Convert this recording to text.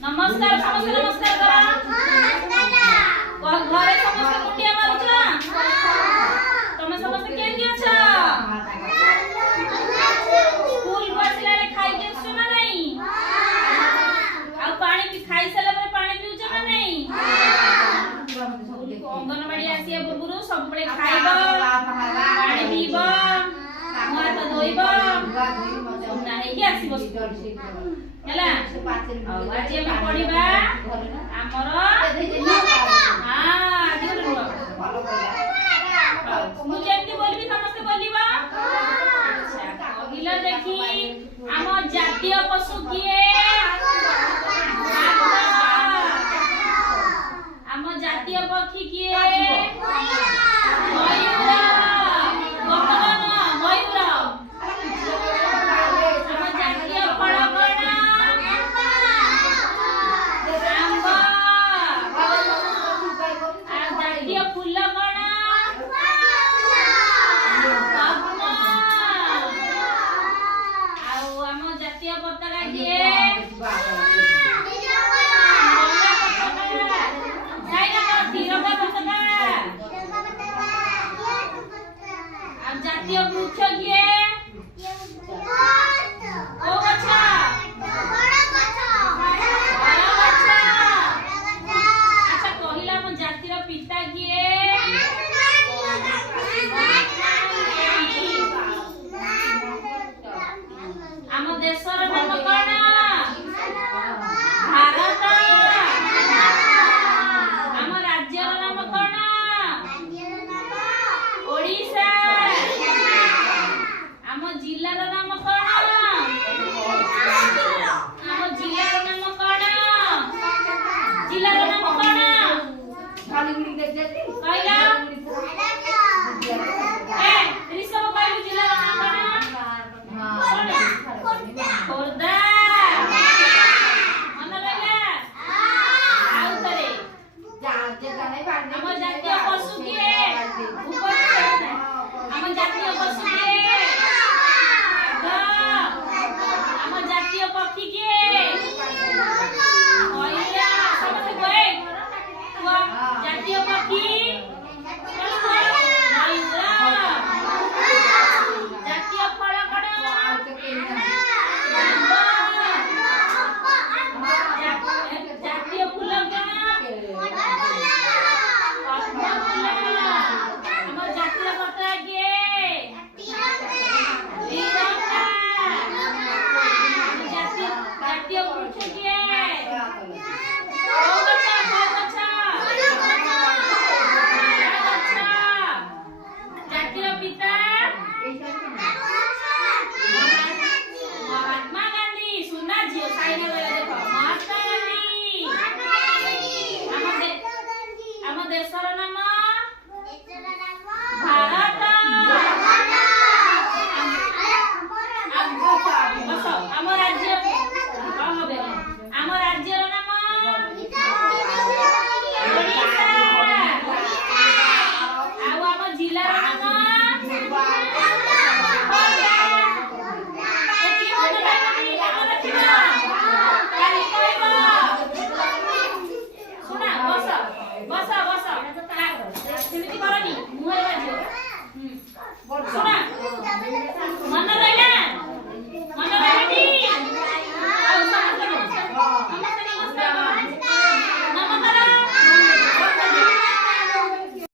नमस्कार समस्त नमस्कार करा घरे समस्त मुंडिया मारुछ तमे समस्त केंदी अछ स्कूल बसले खाई के सुना नहीं आ पानी भी खाई साला पर पानी पीउछ ना नहीं अंगनवाड़ी आसिया बुरबुरु सब बळे खाइबो पानी पीबो मुआ तो धोइबो नाही के आसीबो ହେଲା ଆଜି ଆମେ ପଢିବା ଆମର ଆଜି ମୁଁ ଯେମିତି ବୋଲିବି ସମସ୍ତେ ବୋଲିବ କହିଲ ଦେଖି ଆମ ଜାତୀୟ ପଶୁ କିଏ